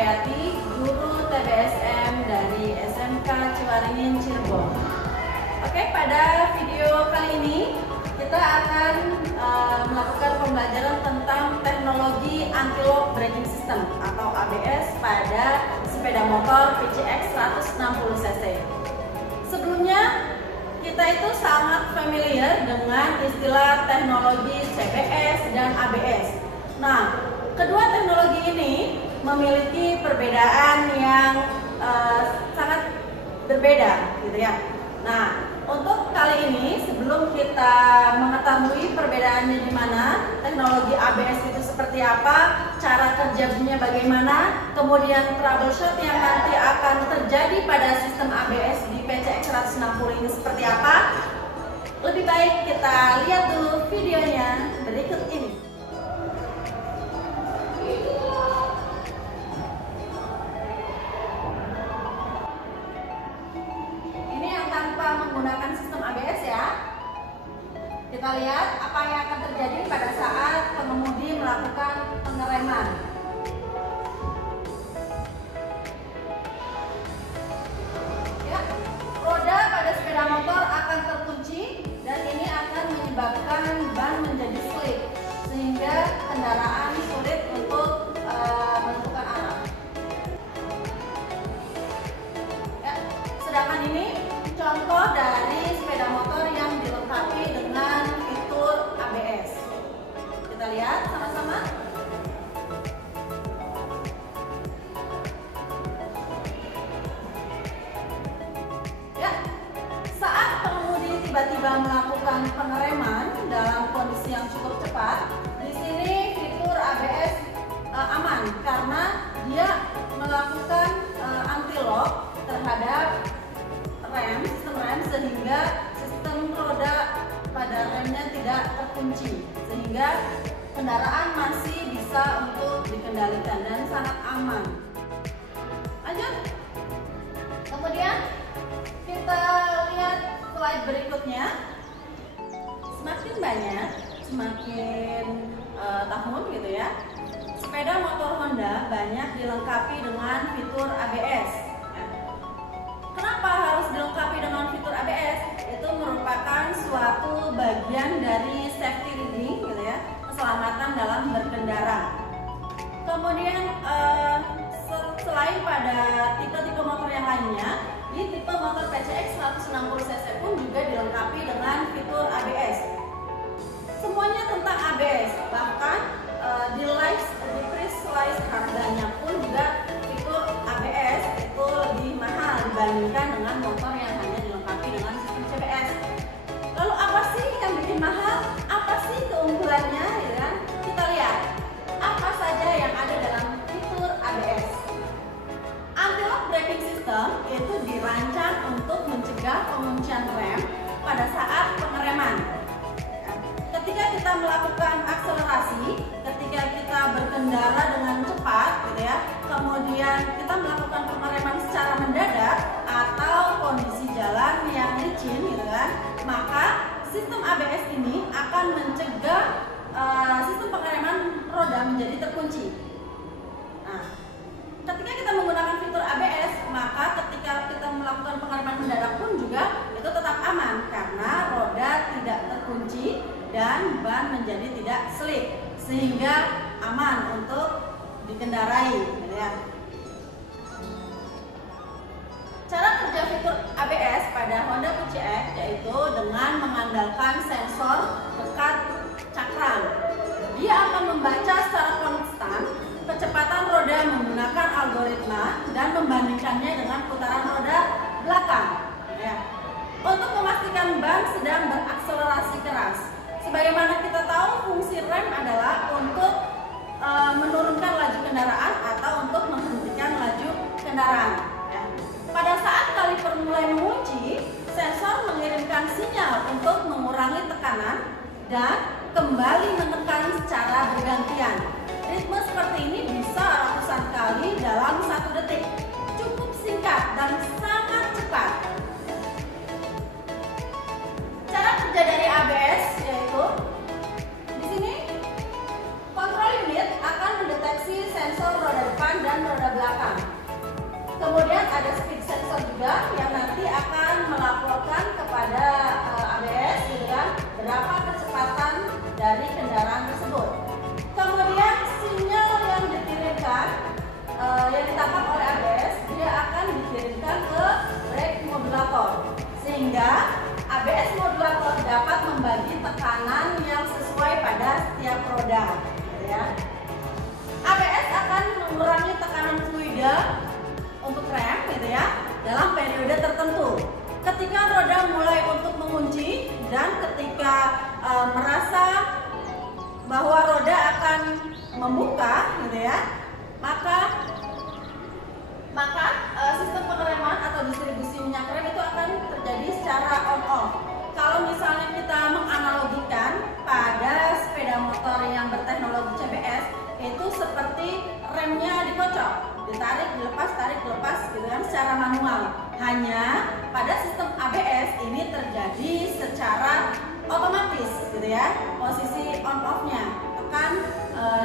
Hayati, guru TBSM dari SMK Ciwaringin, Cirebon. Oke, pada video kali ini kita akan melakukan pembelajaran tentang teknologi anti-lock braking system atau ABS pada sepeda motor PCX 160 cc. Sebelumnya kita itu sangat familiar dengan istilah teknologi CBS dan ABS. Nah, kedua teknologi ini memiliki perbedaan yang sangat berbeda, gitu ya. Nah, untuk kali ini sebelum kita mengetahui perbedaannya di mana, teknologi ABS itu seperti apa, cara kerjanya bagaimana, kemudian troubleshoot yang nanti akan terjadi pada sistem ABS di PCX 160 ini seperti apa, lebih baik kita lihat dulu videonya berikut ini. Menggunakan sistem ABS ya. Kita lihat apa yang akan terjadi pada saat pengemudi melakukan pengereman. Ya, roda pada sepeda motor akan terkunci dan ini akan menyebabkan ban menjadi slip sehingga kendaraan sulit untuk menentukan arah. Ya, sedangkan ini contoh dari sepeda motor yang dilengkapi dengan fitur ABS. Kita lihat sama-sama. Ya, saat pengemudi tiba-tiba melakukan pengereman dalam kondisi yang cukup cepat, di sini fitur ABS aman karena dia melakukan anti-lock terhadap sistem rem sehingga sistem roda pada remnya tidak terkunci sehingga kendaraan masih bisa untuk dikendalikan dan sangat aman. Lanjut. Kemudian kita lihat slide berikutnya. Semakin banyak, semakin tahun gitu ya, sepeda motor Honda banyak dilengkapi dengan fitur ABS. Kenapa harus dilengkapi dengan fitur ABS? Itu merupakan suatu bagian dari safety riding, gitu ya, keselamatan dalam berkendara. Kemudian selain pada tipe-tipe motor yang lainnya, di tipe motor PCX 160 cc pun juga dilengkapi dengan fitur ABS. Semuanya tentang ABS, bahkan di price list harganya pun juga fitur ABS itu lebih mahal dibandingkan dengan motor yang hanya dilengkapi dengan sistem CBS. Lalu apa sih yang bikin mahal? Apa sih keunggulannya? Ya kan? Kita lihat apa saja yang ada dalam fitur ABS. Anti-lock braking system itu dirancang untuk mencegah penguncian rem pada saat pengereman. Ketika kita melakukan akselerasi, ketika kita berkendara dengan cepat, gitu ya, kemudian kita melakukan pengereman secara mendadak atau kondisi jalan yang licin, gitu kan, maka sistem ABS ini akan mencegah sistem pengereman roda menjadi terkunci. Nah, ketika kita menggunakan fitur ABS, maka ketika kita melakukan pengereman mendadak pun juga itu tetap aman karena roda tidak terkunci dan ban menjadi tidak slip sehingga aman untuk dikendarai, gitu ya. Cara kerja fitur ABS pada Honda PCX yaitu dengan mengandalkan sensor dekat cakram. Dia akan membaca secara konstan kecepatan roda menggunakan algoritma dan membandingkannya dengan putaran roda belakang. Ya. Untuk memastikan ban sedang berakselerasi keras. Sebagaimana kita tahu, fungsi rem adalah untuk menurunkan laju kendaraan atau untuk menghentikan laju kendaraan. Ya. Pada saat kaliper mulai mengunci, sensor mengirimkan sinyal untuk mengurangi tekanan dan kembali menekan secara bergantian. Ritme seperti ini bisa ratusan kali dalam 1 detik. Cukup singkat dan sangat cepat. Cara kerja dari ABS yaitu di sini kontrol unit akan mendeteksi sensor roda depan dan roda belakang. periode untuk rem gitu ya, dalam periode tertentu. Ketika roda mulai untuk mengunci dan ketika merasa bahwa roda akan membuka gitu ya, maka sistem pengereman atau distribusi minyak rem itu akan terjadi secara on off. Kalau misalnya kita menganalogikan pada sepeda motor yang berteknologi CBS, itu seperti remnya dikocok, ditarik, dilepas, tarik, lepas gitu kan, secara manual. Hanya pada sistem ABS ini terjadi secara otomatis gitu ya, posisi on off-nya, tekan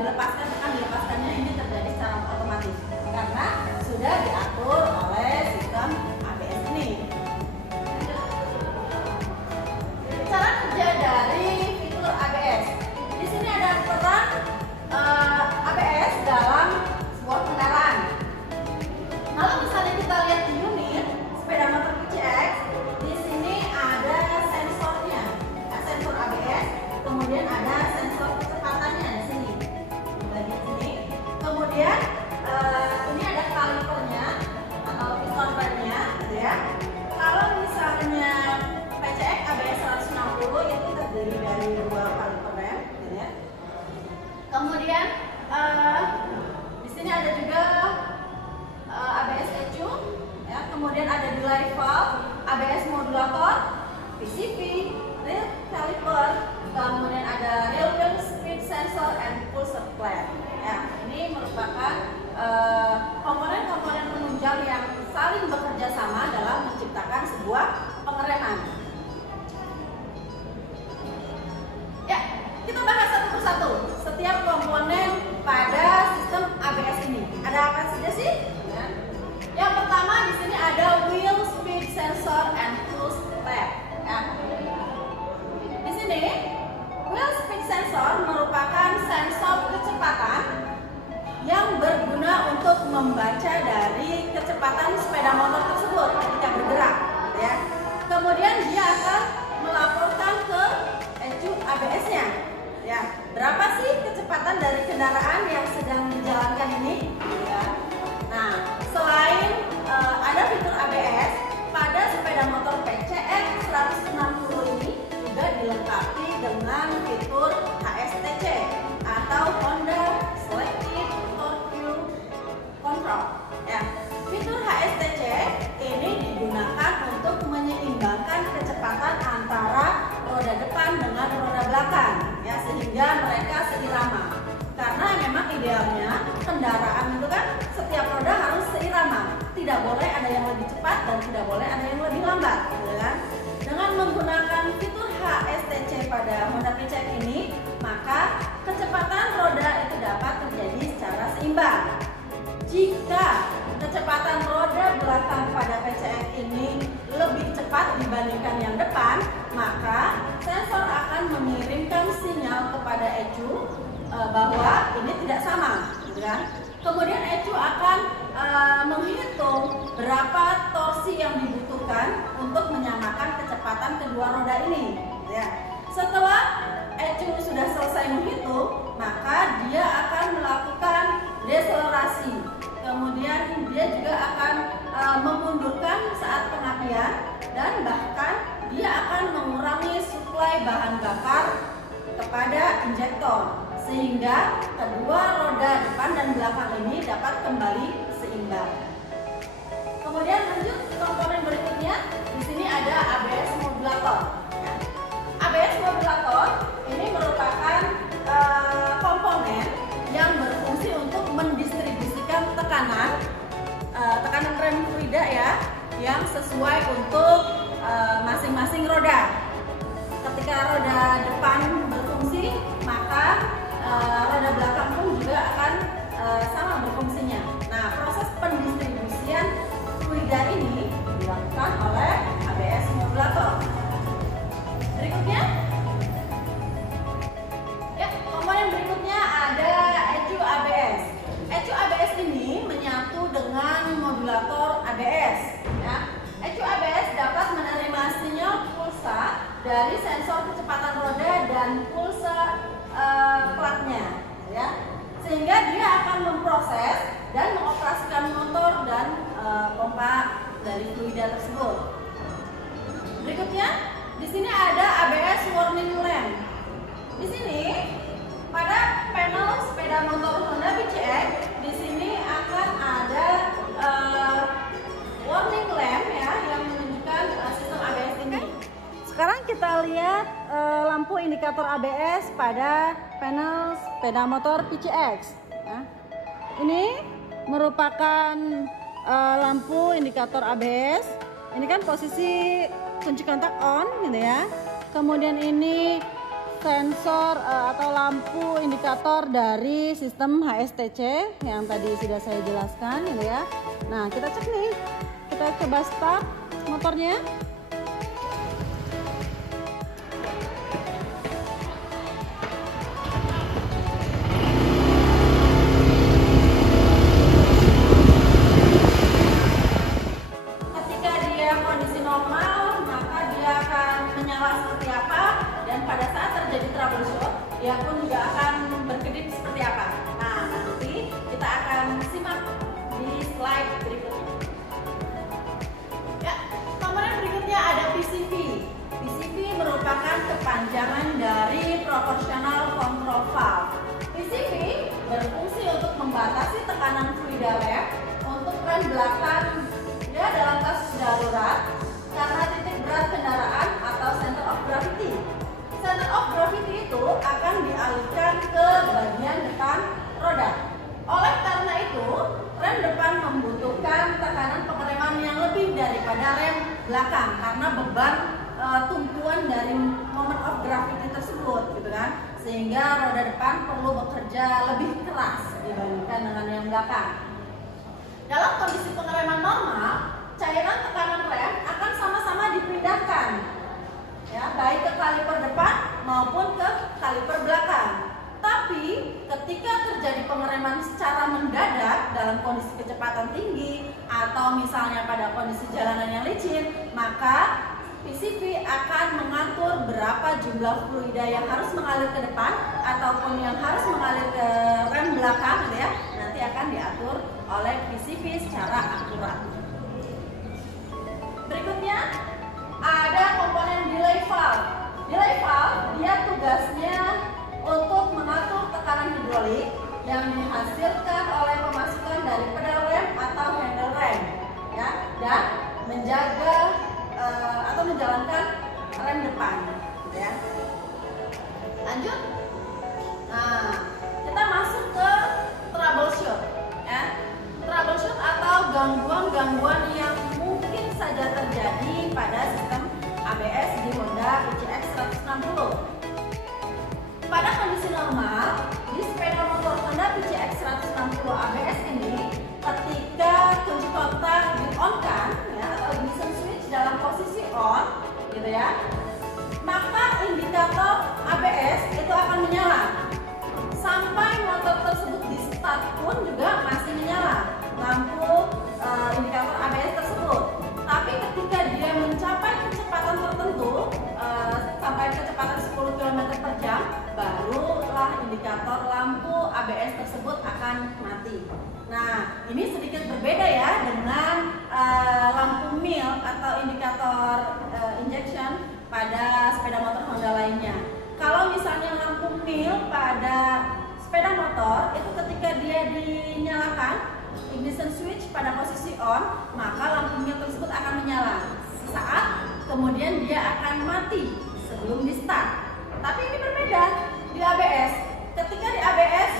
dilepaskan, tekan dilepaskannya ini terjadi secara otomatis karena sudah diatur oleh sistem ABS ini. Cara kerja dari fitur ABS. Di sini ada peran ABS dalam sebuah kendaraan. Kalau misalnya kita lihat di unit sepeda motor PCX, di sini ada sensornya, sensor ABS, kemudian ada sensor kecepatannya di sini, di bagian sini. Kemudian ini ada kalipernya atau piston remnya, gitu ya. Kalau misalnya PCX ABS 160 itu terdiri dari 2 kaliper rem, gitu ya. Kemudian di sini ada juga ABS ECU, ya. Kemudian ada delay valve, ABS modulator, PCV, rear caliper, kemudian ada real wheel speed sensor and pulse plate. Ya, ini merupakan komponen-komponen penunjang yang saling bekerja sama dalam menciptakan sebuah pengereman. Ya, kita bahas satu persatu setiap komponen pada sistem ABS ini. Ada apa saja sih? Ya. Yang pertama di sini ada wheel speed sensor and pulse plate. Ya. Di sini wheel speed sensor merupakan sensor kecepatan yang berguna untuk membaca dari kecepatan sepeda motor tersebut ketika bergerak, ya. Kemudian dia akan melaporkan ke ECU ABS-nya, ya. Berapa sih kecepatan dari kendaraan yang sedang dijalankan ini? Ya. Nah, selain ada fitur ABS pada sepeda motor PCX 160 ini juga dilengkapi dengan fitur HSTC atau Honda Selective Torque Control. Ya, fitur HSTC ini digunakan untuk menyeimbangkan kecepatan antara roda depan dengan roda belakang, ya, sehingga mereka seirama. Karena memang idealnya kendaraan itu kan setiap roda harus seirama, tidak boleh ada yang lebih cepat dan tidak boleh ada yang lebih lambat, gitu kan? Dengan menggunakan fitur HSTC pada Honda PCX ini, maka kecepatan roda itu dapat terjadi secara seimbang. Jika kecepatan roda belakang pada PCX ini lebih cepat dibandingkan yang depan, maka sensor akan mengirimkan sinyal kepada ECU bahwa ini tidak sama, gitu kan? Kemudian ECU akan menghitung berapa torsi yang dibutuhkan untuk menyamakan kecepatan kedua roda ini, ya. Setelah ECU sudah selesai menghitung, maka dia akan melakukan deselerasi. Kemudian dia juga akan memundurkan saat pengapian dan bahkan dia akan mengurangi suplai bahan bakar kepada injektor sehingga kedua roda depan dan belakang ini dapat kembali seimbang. Kemudian lanjut komponen berikutnya, di sini ada ABS modulator. ABS modulator ini merupakan komponen yang berfungsi untuk mendistribusikan tekanan rem fluida, ya, yang sesuai untuk masing-masing roda. Ketika roda depan berfungsi, maka roda belakang pun juga akan sama berfungsinya. Nah, proses pendistribusian fluida ini dilakukan oleh ABS modulator. Berikutnya, ya, komponen berikutnya ada ECU ABS. ECU ABS ini menyatu dengan modulator ABS. Ya. ECU ABS dapat menerima sinyal pulsa dari sensor kecepatan roda dan pulsa platnya, ya, sehingga dia akan memproses dan mengoperasikan motor dan pompa dari fluida tersebut. Berikutnya, di sini ada ABS warning lamp. Di sini pada panel sepeda motor Honda PCX, di sini akan ada warning lamp ya yang menunjukkan sistem ABS ini. Sekarang kita lihat lampu indikator ABS pada panel sepeda motor PCX. Ya. Ini merupakan lampu indikator ABS. Ini kan posisi kunci kontak on gitu ya. Kemudian ini sensor atau lampu indikator dari sistem HSTC yang tadi sudah saya jelaskan gitu ya. Nah, kita cek nih. Kita coba start motornya. Dia pun juga akan berkedip seperti apa. Nah, nanti kita akan simak di slide berikutnya. Ya, komponen berikutnya ada PCV. PCV merupakan kepanjangan dari proportional control valve. PCV berfungsi untuk membatasi tekanan fluida rem untuk rem belakang ya dalam kasus darurat karena titik berat kendaraan atau center of gravity. Center of gravity itu akan dialihkan ke bagian depan roda. Oleh karena itu, rem depan membutuhkan tekanan pengereman yang lebih daripada rem belakang karena beban tumpuan dari moment of gravity tersebut, gitu kan? Sehingga roda depan perlu bekerja lebih keras dibandingkan dengan yang belakang. Dalam kondisi pengereman normal, cairan tekanan rem akan sama-sama dipindahkan. Ya, baik ke kaliper depan maupun ke kaliper belakang. Tapi ketika terjadi pengereman secara mendadak dalam kondisi kecepatan tinggi atau misalnya pada kondisi jalanan yang licin, maka PCV akan mengatur berapa jumlah fluida yang harus mengalir ke depan ataupun yang harus mengalir ke rem belakang, gitu ya. Nanti akan diatur oleh PCV secara akurat. Berikutnya ada komponen delay valve. Delay valve dia tugasnya untuk mengatur tekanan hidrolik yang dihasilkan oleh pemasukan dari pedal rem atau handle rem, ya, dan menjaga atau menjalankan rem depan, gitu ya. Lanjut. Nah, kita masuk ke troubleshoot, ya. Troubleshoot atau gangguan-gangguan yang mungkin saja terjadi pada sistem ABS di Honda PCX 160. Pada kondisi normal, di sepeda motor Honda PCX 160 ABS ini, ketika kunci kontak di-on-kan ya, atau ignition switch dalam posisi on, gitu ya, maka indikator ABS itu akan menyala. Sampai motor tersebut di-start pun juga masih menyala lampu indikator ABS tersebut. Tapi ketika dia mencapai kecepatan tertentu sampai kecepatan 10 km per jam, barulah indikator lampu ABS tersebut akan mati. Nah, ini sedikit berbeda ya dengan lampu mil atau indikator injection pada sepeda motor Honda lainnya. Kalau misalnya lampu mil pada sepeda motor itu ketika dia dinyalakan ignition switch pada posisi on, maka lampu mil tersebut akan menyala sesaat, kemudian dia akan mati sebelum di start. Tapi ini berbeda di ABS. Ketika di ABS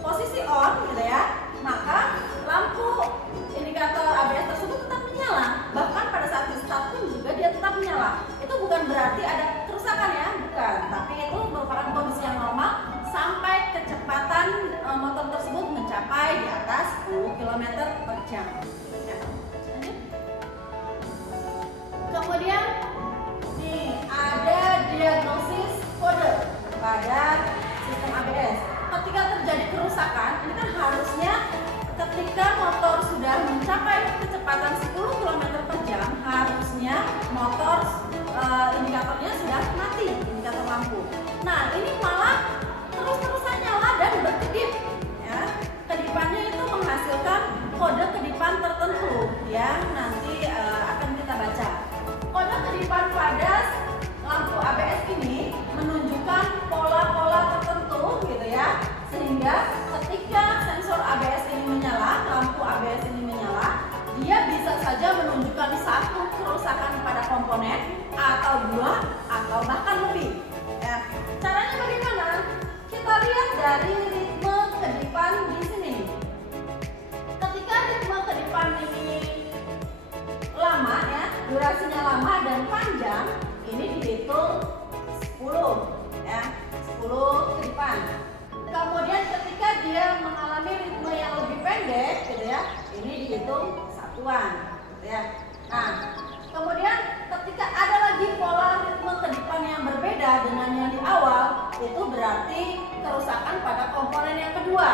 posisi on, gitu ya, maka lampu indikator ABS tersebut tetap menyala. Bahkan pada saat di start pun juga dia tetap menyala. Itu bukan berarti ada kerusakan ya, bukan. Tapi itu merupakan kondisi yang normal sampai kecepatan motor tersebut mencapai di atas 10 km per jam. Ya. Kemudian nih ada diagnosis kode pada sistem ABS. Ketika terjadi kerusakan, ini kan harusnya ketika motor sudah mencapai kecepatan 10 km per jam, harusnya motor indikatornya sudah mati, indikator lampu. Nah, ini malah terus-terusan nyala dan berkedip. Ya. Kedipannya itu menghasilkan yang nanti akan kita baca. Kode kedipan pada lampu ABS ini menunjukkan pola-pola tertentu gitu ya, sehingga ketika sensor ABS ini menyala, lampu ABS ini menyala, dia bisa saja menunjukkan satu kerusakan pada komponen atau dua atau bahkan lebih ya. Caranya bagaimana? Kita lihat dari ritme kedipan di sini. Ketika ritme kedipan ini lama ya, durasinya lama dan panjang, ini dihitung 10 ya, 10 kedipan. Kemudian ketika dia mengalami ritme yang lebih pendek gitu ya, ini dihitung satuan gitu ya. Nah, kemudian ketika ada lagi pola ritme kedipan yang berbeda dengan yang di awal, itu berarti kerusakan pada komponen yang kedua.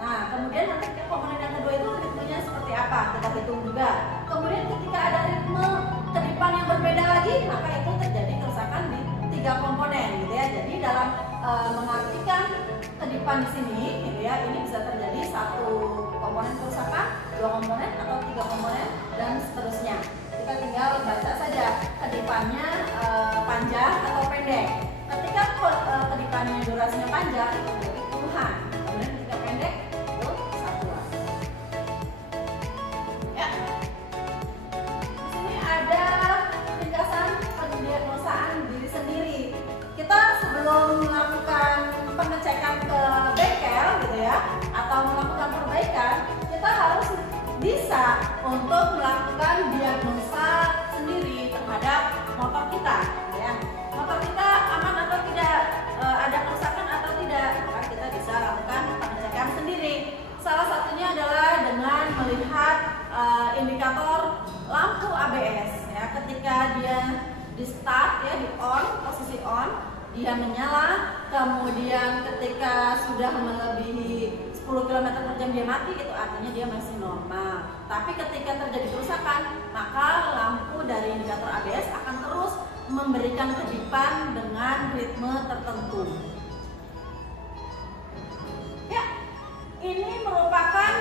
Nah, kemudian nanti komponen yang kedua itu ritmenya seperti apa, kita hitung juga. Kemudian ketika ada ritme kedipan yang berbeda lagi, maka itu terjadi kerusakan di 3 komponen gitu ya. Jadi dalam mengartikan kedipan di sini gitu ya, ini bisa terjadi 1 komponen kerusakan, 2 komponen atau 3 komponen dan seterusnya. Kita tinggal baca saja kedipannya panjang atau pendek. Ketika kedipannya durasinya panjang itu berarti puluhan, kemudian ketika pendek itu satuan. Ya. Di sini ada ringkasan pendiagnosaan diri sendiri. Kita sebelum melakukan pengecekan ke bengkel gitu ya, atau melakukan perbaikan, kita harus bisa untuk melakukan diagnosa sendiri terhadap motor kita ya. Motor kita aman atau tidak, ada kerusakan atau tidak, maka kita bisa lakukan pengecekan sendiri. Salah satunya adalah dengan melihat indikator lampu ABS ya. Ketika dia di start ya, di on, posisi on, dia menyala. Kemudian ketika sudah melebihi 10 km per jam dia mati, itu artinya dia masih normal. Tapi ketika terjadi kerusakan, maka lampu dari indikator ABS akan terus memberikan kedipan dengan ritme tertentu. Ya, ini merupakan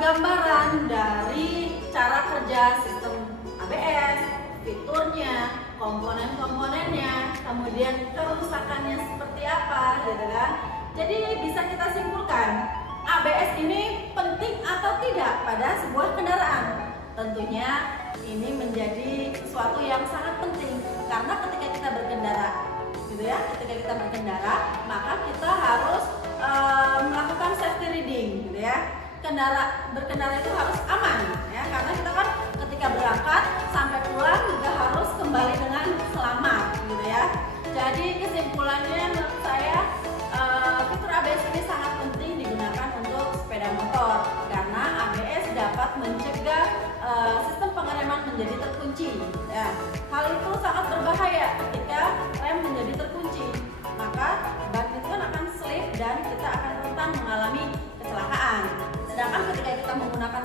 gambaran dari cara kerja sistem ABS, fiturnya, komponen-komponennya, kemudian kerusakannya seperti apa gitu kan. Jadi bisa kita simpulkan, ABS ini penting atau tidak pada sebuah kendaraan. Tentunya ini menjadi sesuatu yang sangat penting, karena ketika kita berkendara gitu ya, ketika kita berkendara, maka kita harus melakukan safety reading gitu ya. Berkendara itu harus aman ya, karena kita kan ketika berangkat sampai pulang juga harus kembali dengan selamat gitu ya. Jadi kesimpulannya menurut saya, fitur ABS ini sangat penting digunakan untuk sepeda motor, karena ABS dapat mencegah sistem pengereman menjadi terkunci ya. Hal itu sangat berbahaya ketika rem menjadi terkunci, maka ban itu kan akan slip dan kita akan rentan mengalami kecelakaan. Sedangkan ketika kita menggunakan